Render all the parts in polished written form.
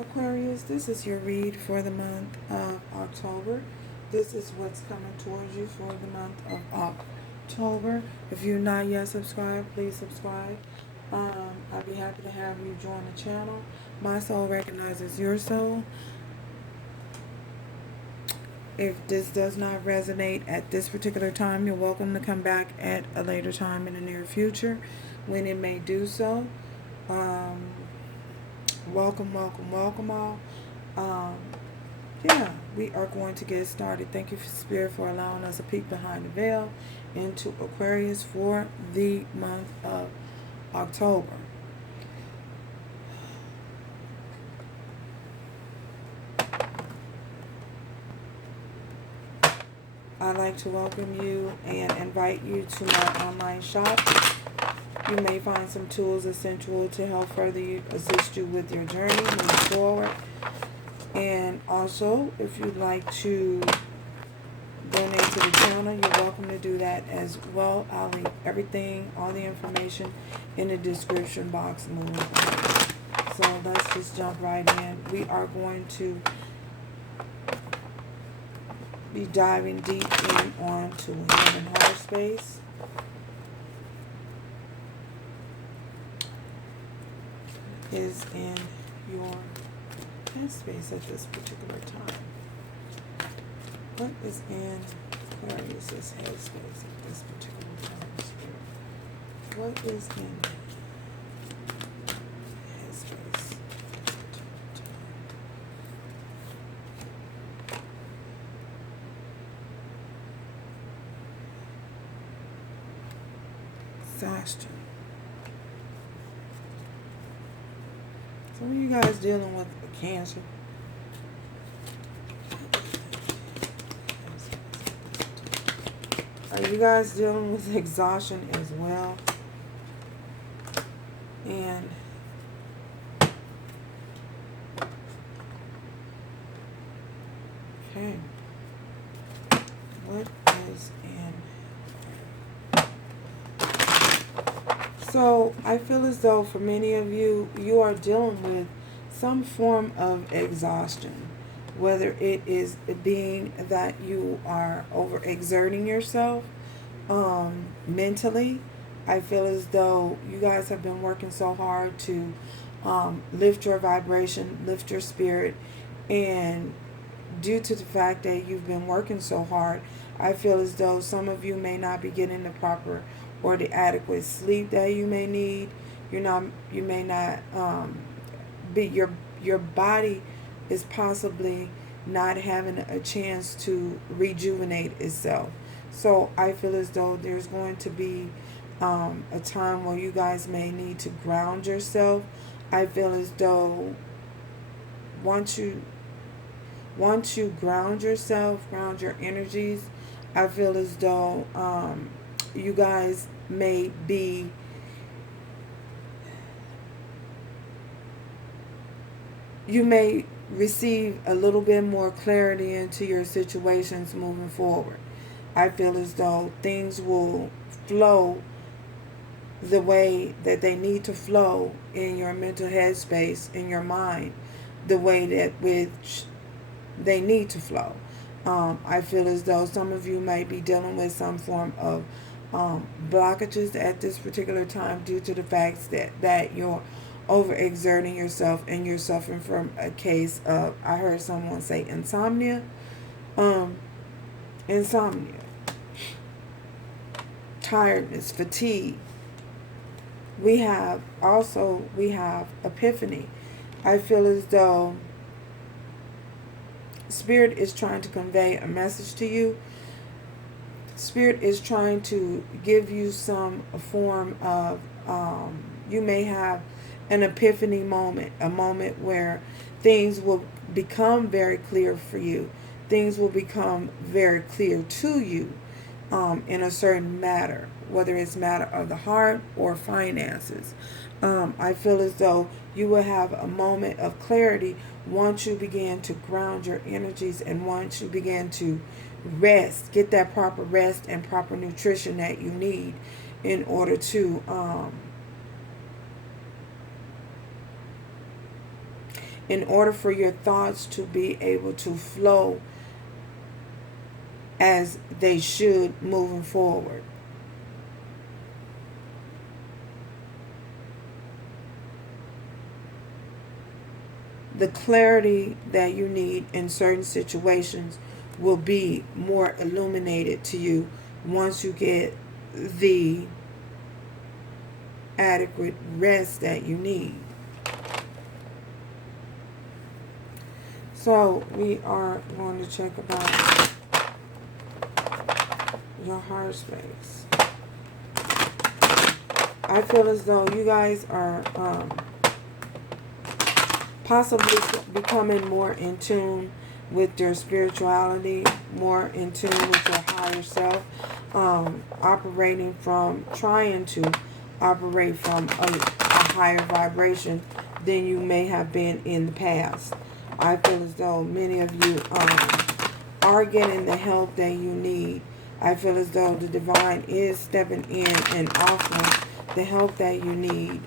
Aquarius, this is your read for the month of October. This is what's coming towards you for the month of October. If you're not yet subscribed, please subscribe. I'd be happy to have you join the channel. My soul recognizes your soul. If this does not resonate at this particular time, you're welcome to come back at a later time in the near future when it may do so. Welcome all. Um, yeah, we are going to get started. Thank you, Spirit, for allowing us a peek behind the veil into Aquarius for the month of October. I'd like to welcome you and invite you to my online shop. You may find some tools essential to help further assist you with your journey moving forward. And also, if you'd like to donate to the channel, you're welcome to do that as well. I'll leave everything, all the information in the description box moving forward. So let's just jump right in. We are going to be diving deep in onto heaven and heart space. Is in your headspace at this particular time. What is in Aquarius' headspace at this particular time, Spirit? What is in headspace at this particular time? Exhaustion. Some of you guys dealing with cancer. Are you guys dealing with exhaustion as well? And okay, what is in? So I feel as though for many of you, you are dealing with some form of exhaustion, whether it is being that you are overexerting yourself mentally. I feel as though you guys have been working so hard to lift your vibration, lift your spirit, and due to the fact that you've been working so hard, I feel as though some of you may not be getting the proper or the adequate sleep that you may need. You may not be your body is possibly not having a chance to rejuvenate itself. So I feel as though there's going to be a time where you guys may need to ground yourself. I feel as though once you ground yourself, ground your energies, I feel as though you guys may be you may receive a little bit more clarity into your situations moving forward. I feel as though things will flow the way that they need to flow in your mental headspace, in your mind, the way that which they need to flow. I feel as though some of you might be dealing with some form of blockages at this particular time due to the fact that you're overexerting yourself and you're suffering from a case of, I heard someone say insomnia. Insomnia, tiredness, fatigue. We have epiphany. I feel as though Spirit is trying to convey a message to you. Spirit is trying to give you some form of, you may have an epiphany moment, a moment where things will become very clear for you. Things will become very clear to you in a certain matter, whether it's matter of the heart or finances. I feel as though you will have a moment of clarity once you begin to ground your energies and once you begin to rest, get that proper rest and proper nutrition that you need in order to in order for your thoughts to be able to flow as they should moving forward. The clarity that you need in certain situations will be more illuminated to you once you get the adequate rest that you need. So we are going to check about your heart space. I feel as though you guys are possibly becoming more in tune with your spirituality, more in tune with your higher self, trying to operate from a higher vibration than you may have been in the past. I feel as though many of you are getting the help that you need. I feel as though the divine is stepping in and offering the help that you need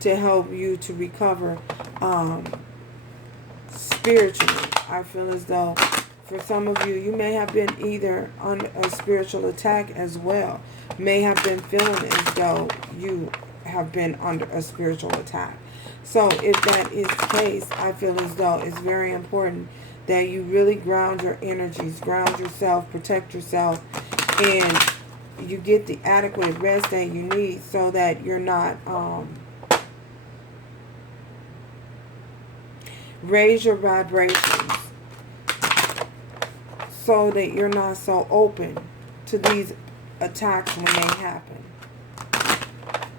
to help you to recover spiritually. I feel as though for some of you, you may have been either under a spiritual attack as well. May have been feeling as though you have been under a spiritual attack. So if that is the case, I feel as though it's very important that you really ground your energies, ground yourself, protect yourself, and you get the adequate rest that you need so that you're not raise your vibrations so that you're not so open to these attacks when they happen.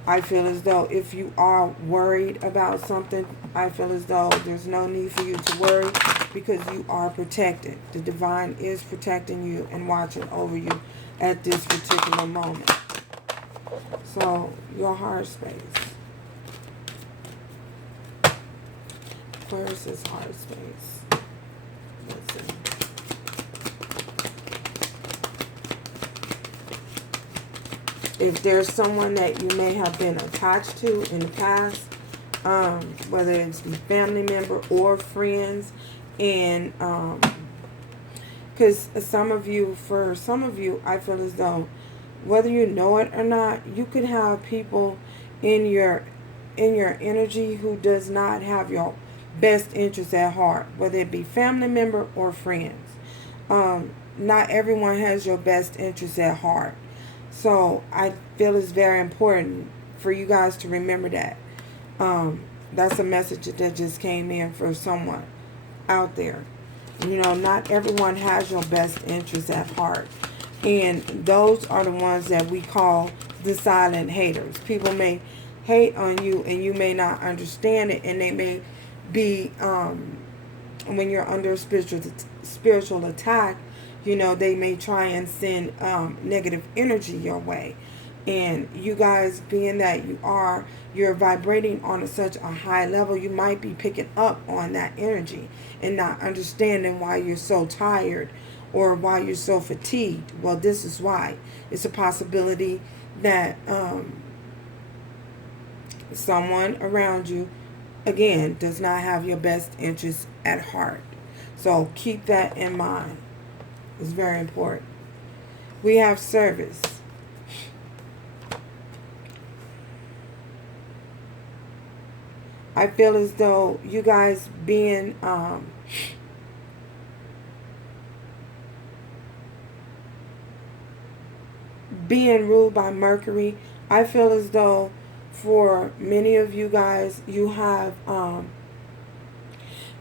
I feel as though if you are worried about something, I feel as though there's no need for you to worry because you are protected. The divine is protecting you and watching over you at this particular moment. So, your heart space. First is heart space. Let's see. If there's someone that you may have been attached to in the past, whether it's a family member or friends, and because for some of you, I feel as though whether you know it or not, you could have people in your energy who does not have your best interests at heart, whether it be family member or friends. Not everyone has your best interests at heart. So I feel it's very important for you guys to remember that. That's a message that just came in for someone out there. You know, not everyone has your best interests at heart. And those are the ones that we call the silent haters. People may hate on you and you may not understand it. And they may be, when you're under a spiritual attack, you know, they may try and send negative energy your way. And you guys, being that you're vibrating on such a high level, you might be picking up on that energy and not understanding why you're so tired or why you're so fatigued. Well, this is why. It's a possibility that someone around you, again, does not have your best interests at heart. So keep that in mind. It's very important. We have service. I feel as though you guys being ruled by Mercury, I feel as though for many of you guys, you have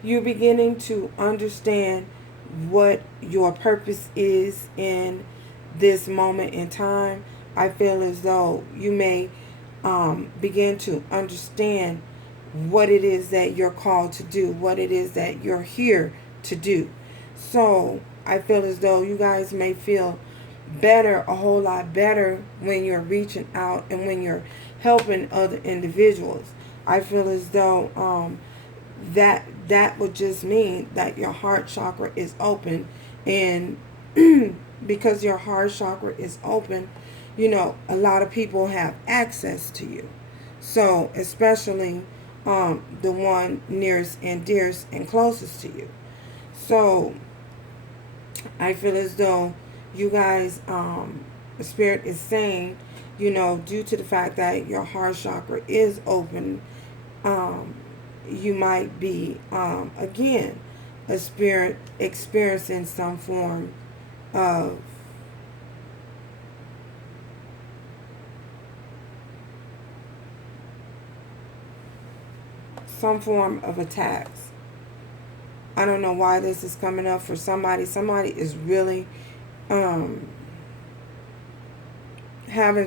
you're beginning to understand what your purpose is in this moment in time. I feel as though you may begin to understand what it is that you're called to do, what it is that you're here to do. So I feel as though you guys may feel better, a whole lot better, when you're reaching out and when you're helping other individuals. I feel as though that would just mean that your heart chakra is open, and because your heart chakra is open, you know, a lot of people have access to you. So especially the one nearest and dearest and closest to you. So I feel as though you guys, the Spirit is saying, you know, due to the fact that your heart chakra is open, you might be, again, a spirit experiencing some form of attacks. I don't know why this is coming up for somebody. Somebody is really having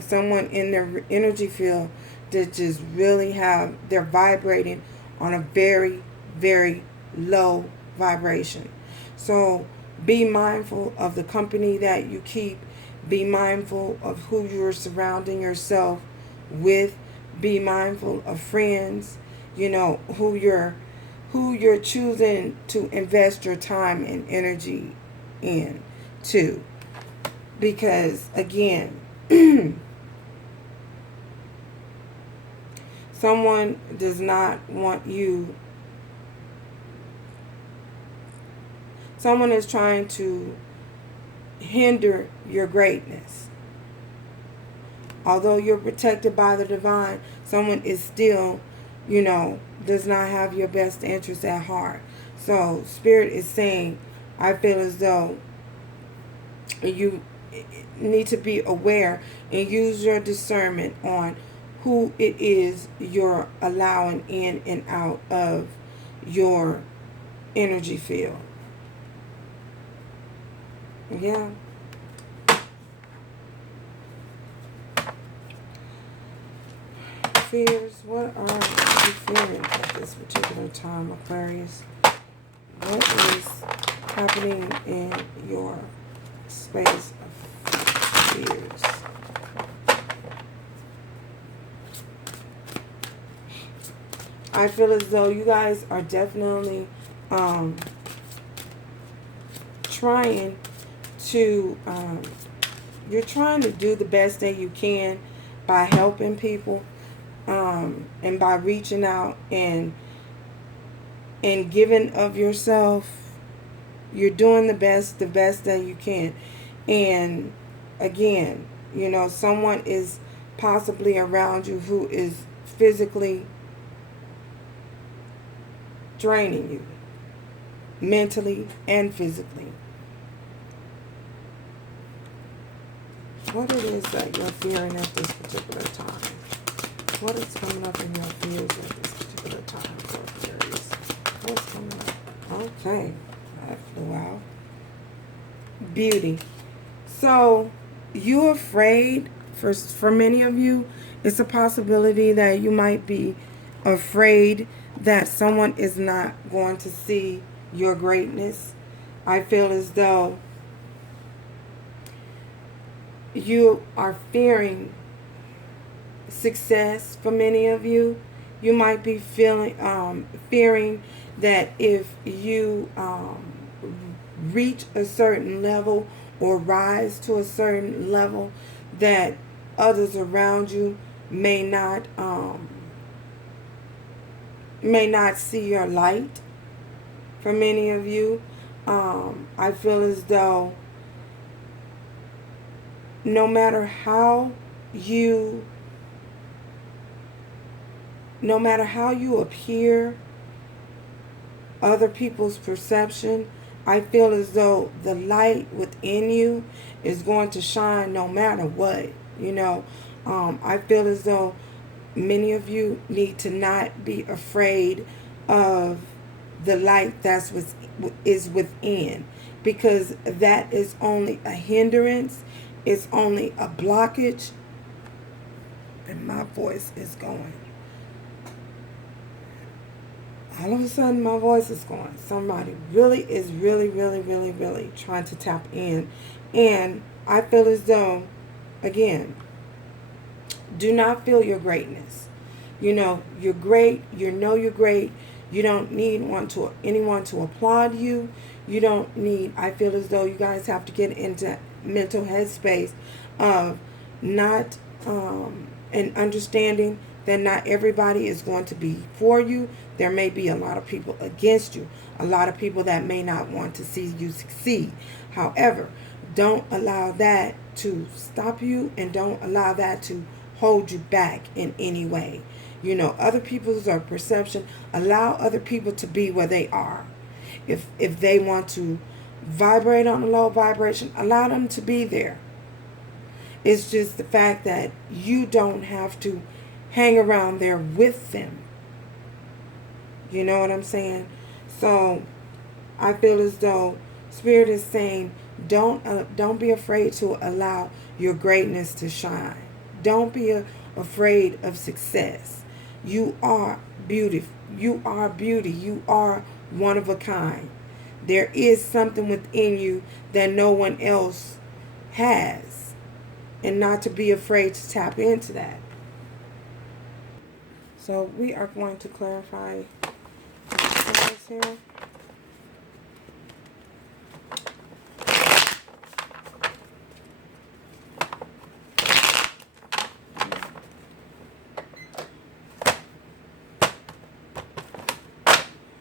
someone in their energy field that just really they're vibrating on a very, very low vibration. So be mindful of the company that you keep. Be mindful of who you're surrounding yourself with. Be mindful of friends, you know, who you're choosing to invest your time and energy in too. Because again, someone does not want you. Someone is trying to hinder your greatness. Although you're protected by the divine, someone is still, you know, does not have your best interest at heart. So Spirit is saying, I feel as though you need to be aware and use your discernment on who it is you're allowing in and out of your energy field. Yeah. Fears. What are you fearing at this particular time, Aquarius? What is happening in your space of fears? I feel as though you guys are definitely trying to, you're trying to do the best that you can by helping people, and by reaching out and giving of yourself. You're doing the best that you can. And again, you know, someone is possibly around you who is physically draining you, mentally and physically. What it is that you're fearing at this particular time? What is coming up in your fears at this particular time for Aquarius? What's coming up? Okay, that flew out. Beauty. So you're afraid, for many of you, it's a possibility that you might be afraid that someone is not going to see your greatness. I feel as though you are fearing success. For many of you, you might be fearing that if you reach a certain level or rise to a certain level, that others around you may not see your light. For many of you, I feel as though no matter how you appear, other people's perception, I feel as though the light within you is going to shine no matter what. You know, I feel as though many of you need to not be afraid of the light is within, because that is only a hindrance. It's only a blockage. And my voice is going. All of a sudden, my voice is going. Somebody really is really trying to tap in. And I feel as though, again, do not feel your greatness. You know, you're great. You know you're great. You don't need anyone to applaud you. You don't need, I feel as though you guys have to get into mental headspace of not and understanding that not everybody is going to be for you. There may be a lot of people against you, a lot of people that may not want to see you succeed. However, don't allow that to stop you, and don't allow that to hold you back in any way. You know, other people's perception, allow other people to be where they are. If they want to vibrate on a low vibration, allow them to be there. It's just the fact that you don't have to hang around there with them. You know what I'm saying? So I feel as though Spirit is saying, don't be afraid to allow your greatness to shine. Don't be afraid of success. You are beautiful. You are beauty. You are one of a kind. There is something within you that no one else has, and not to be afraid to tap into that. So we are going to clarify this here.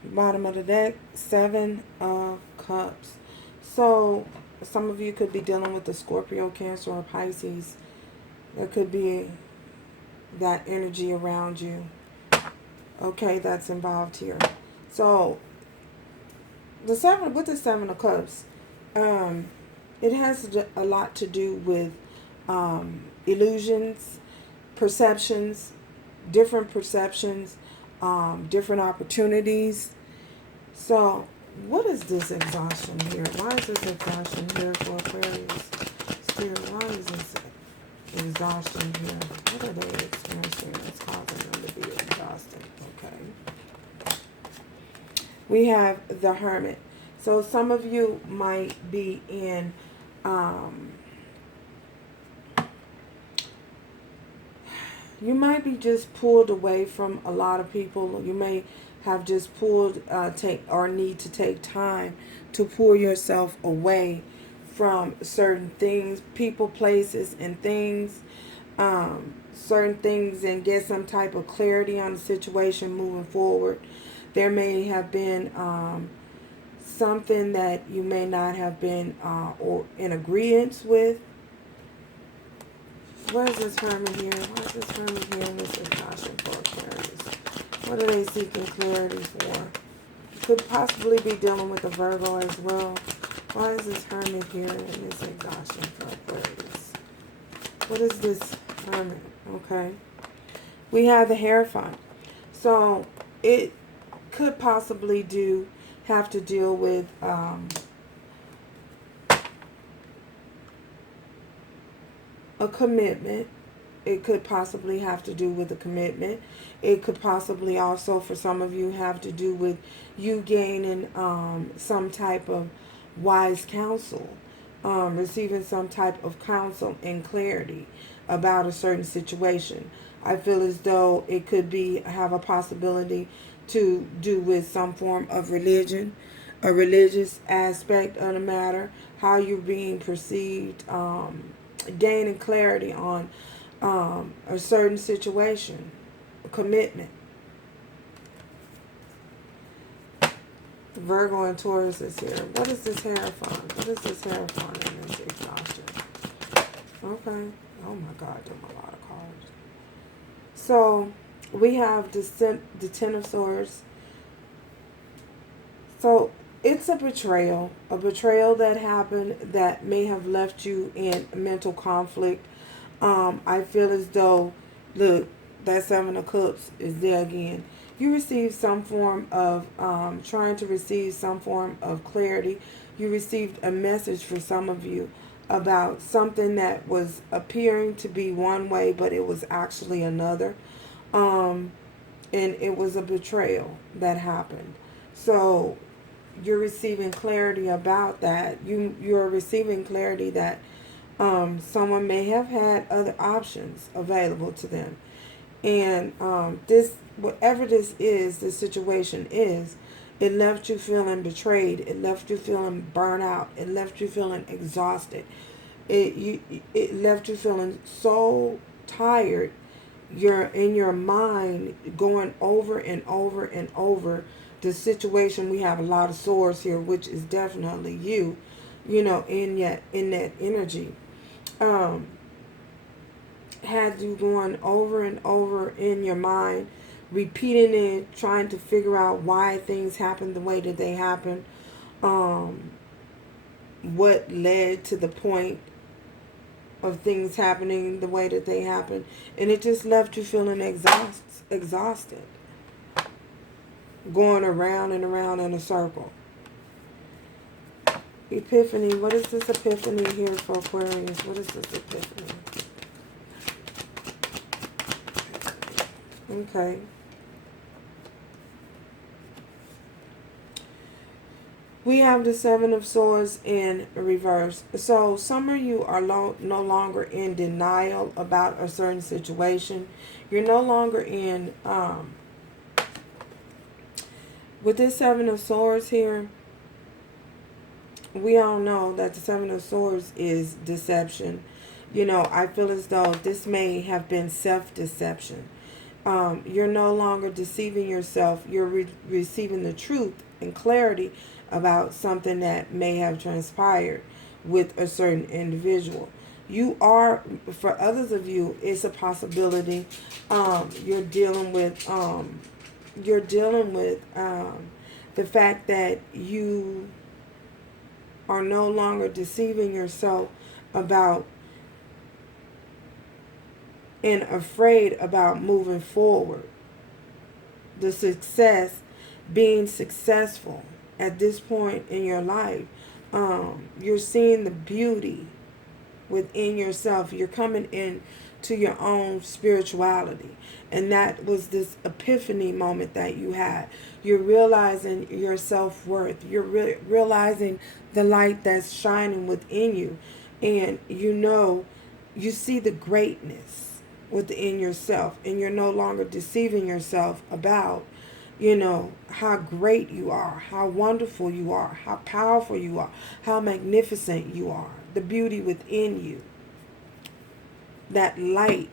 Bottom of the deck, 7 of Cups. So some of you could be dealing with a Scorpio, Cancer, or Pisces. There could be that energy around you. Okay, that's involved here. So the 7 of Cups, it has a lot to do with illusions, perceptions, different opportunities. So what is this exhaustion here? Why is this exhaustion here for Aquarius? Spirit, why is this exhaustion here? What are they experiencing that's causing them to be exhausted? Okay. We have the Hermit. So some of you might be in you might be just pulled away from a lot of people. You may have just need to take time to pull yourself away from certain things, people, places, and things, certain things, and get some type of clarity on the situation moving forward. There may have been something that you may not have been or in agreement with. Where is this Hermit here? Why is this Hermit here in this exhaustion for Aquarius? What are they seeking clarity for? Could possibly be dealing with a Virgo as well. Why is this Hermit here in this exhaustion for Aquarius? What is this Hermit? Okay. We have the Hierophant. So it could possibly have to deal with a commitment. It could possibly have to do with a commitment. It could possibly also, for some of you, have to do with you gaining some type of wise counsel, receiving some type of counsel and clarity about a certain situation. I feel as though it could have a possibility to do with some form of religion, a religious aspect of the matter, how you're being perceived, gaining clarity on a certain situation, a commitment. Virgo and Taurus is here. What is this Hierophant? What is this Hierophant in this exhaustion? Okay. Oh my God, there's a lot of cards. So we have the Ten of Swords. So it's a betrayal that happened that may have left you in mental conflict. I feel as though, look, that Seven of Cups is there again. You received some form of, trying to receive some form of clarity. You received a message for some of you about something that was appearing to be one way, but it was actually another. And it was a betrayal that happened. So you're receiving clarity about that. You're receiving clarity that someone may have had other options available to them. And whatever this situation is, it left you feeling betrayed. It left you feeling burnt out. It left you feeling exhausted. It left you feeling so tired you're in your mind going over and over and over the situation. We have a lot of swords here, which is definitely you, you know, in that energy. Had you going over and over in your mind, repeating it, trying to figure out why things happen the way that they happen, what led to the point of things happening the way that they happen, and it just left you feeling exhausted, going around and around in a circle. Epiphany. What is this epiphany here for Aquarius? What is this epiphany? Okay. We have the Seven of Swords in reverse. So some of you are no longer in denial about a certain situation. You're no longer in, with this Seven of Swords here, we all know that the Seven of Swords is deception. You know, I feel as though this may have been self-deception. You're no longer deceiving yourself. You're receiving the truth and clarity about something that may have transpired with a certain individual. You are, for others of you, it's a possibility. You're dealing with the fact that you are no longer deceiving yourself about and afraid about moving forward. The success, being successful at this point in your life, you're seeing the beauty within yourself. You're coming in to your own spirituality, and that was this epiphany moment that you had. You're realizing your self-worth. You're realizing the light that's shining within you, and you know, you see the greatness within yourself, and you're no longer deceiving yourself about, you know, how great you are, how wonderful you are, how powerful you are, how magnificent you are, the beauty within you, that light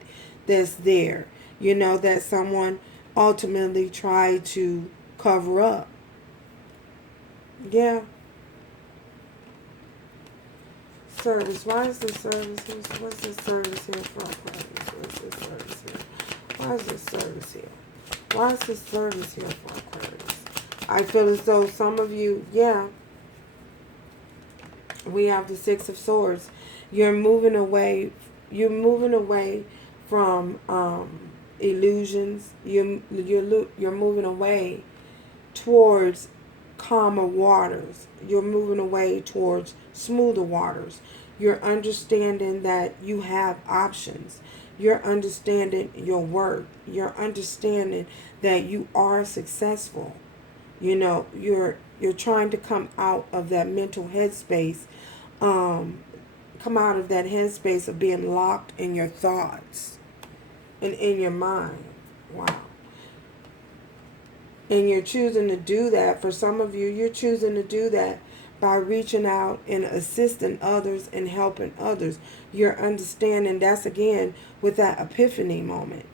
that's there, you know, that someone ultimately tried to cover up. Yeah. Service. Why is this service? What's this service here for? What's this service here? Why is this service here? Why is this service here for Aquarius? I feel as though some of you, yeah, we have the Six of Swords. You're moving away. You're moving away from illusions. You're moving away towards calmer waters. You're moving away towards smoother waters. You're understanding that you have options. You're understanding your worth. You're understanding that you are successful. You know, you're trying to come out of that mental headspace. Come out of that headspace of being locked in your thoughts and in your mind. Wow. And you're choosing to do that. For some of you, you're choosing to do that by reaching out and assisting others and helping others. You're understanding, that's again with that epiphany moment.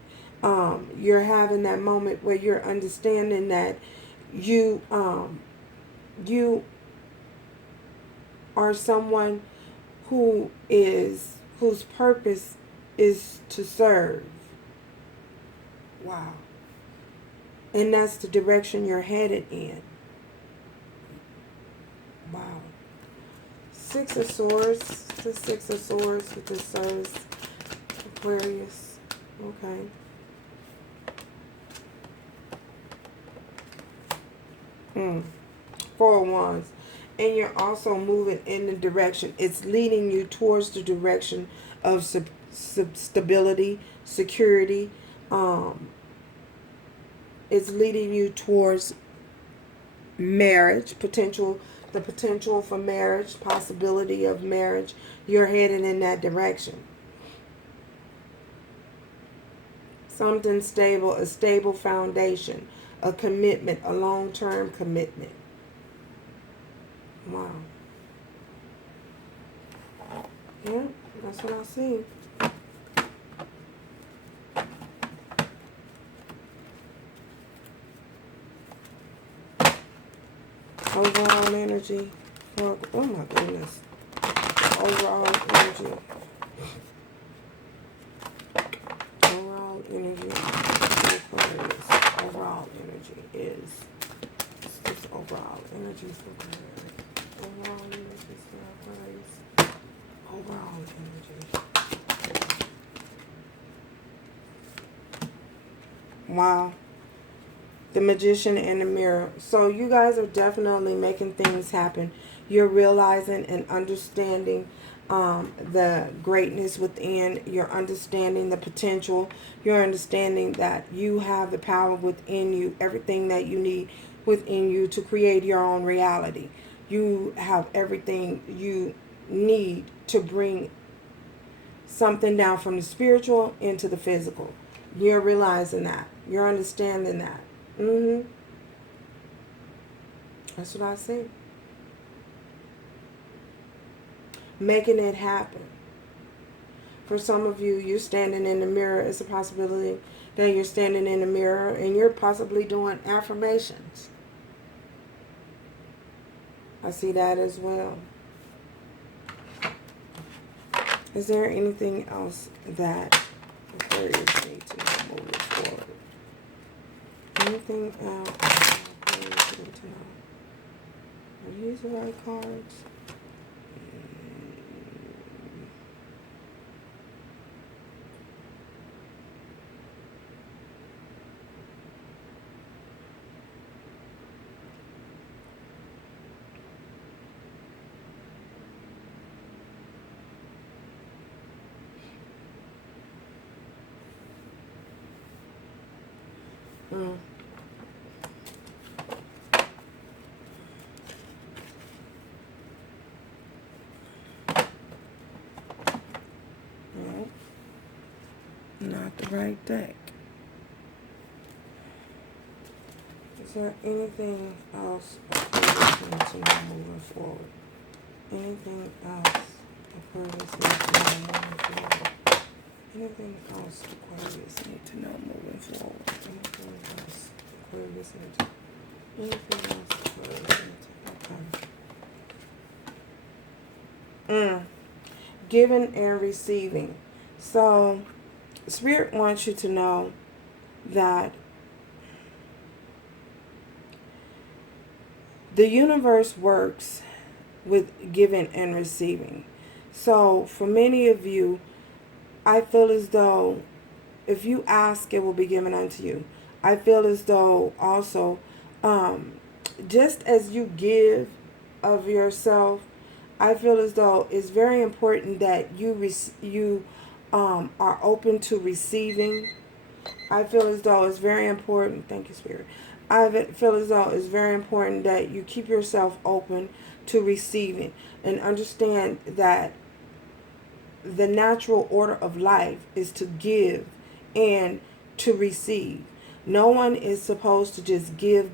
You're having that moment where you're understanding that you you are someone whose purpose is to serve. Wow. And that's the direction you're headed in. Wow. Six of Swords. The Six of Swords with the Service. Aquarius. Okay. Four of Wands. And you're also moving in the direction. It's leading you towards the direction of stability, security. It's leading you towards marriage, the potential for marriage, possibility of marriage. You're headed in that direction. Something stable, a stable foundation, a commitment, a long-term commitment. Wow. Yeah, that's what I see. Overall energy for, oh my goodness. Overall energy. Overall energy for Aquarius. Overall energy is, this overall energy for Aquarius. Overall energy for Aquarius. Overall energy. Wow. The Magician and the Mirror. So you guys are definitely making things happen. You're realizing and understanding the greatness within. You're understanding the potential. You're understanding that you have the power within you. Everything that you need within you to create your own reality. You have everything you need to bring something down from the spiritual into the physical. You're realizing that. You're understanding that. That's what I see. Making it happen. For some of you, you're standing in the mirror. It's a possibility that you're standing in the mirror and you're possibly doing affirmations. I see that as well. Is there anything else that Aquarius need to know moving forward? Anything else Aquarius need to know? Are these the right cards? No, not the right deck. Is there anything else Aquarius needs to know moving forward? Anything else Aquarius needs to know moving forward? Anything else Aquarius need to know moving forward? Anything else Aquarius need to know? Anything else Aquarius need to know? Okay. Giving and receiving. So, Spirit wants you to know that the universe works with giving and receiving. So, for many of you, I feel as though if you ask, it will be given unto you. I feel as though also, just as you give of yourself, I feel as though it's very important that you are open to receiving. I feel as though it's very important. Thank you, Spirit. I feel as though it's very important that you keep yourself open to receiving and understand that the natural order of life is to give and to receive. No one is supposed to just give.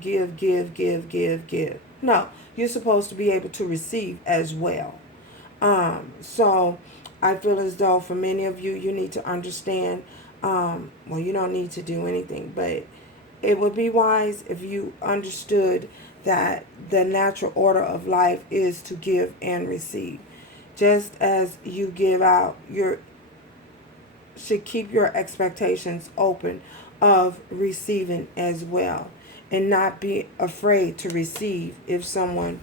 No, you're supposed to be able to receive as well. So I feel as though for many of you, you need to understand, well, you don't need to do anything, but it would be wise if you understood that the natural order of life is to give and receive. Just as you give out, you should keep your expectations open of receiving as well, and not be afraid to receive if someone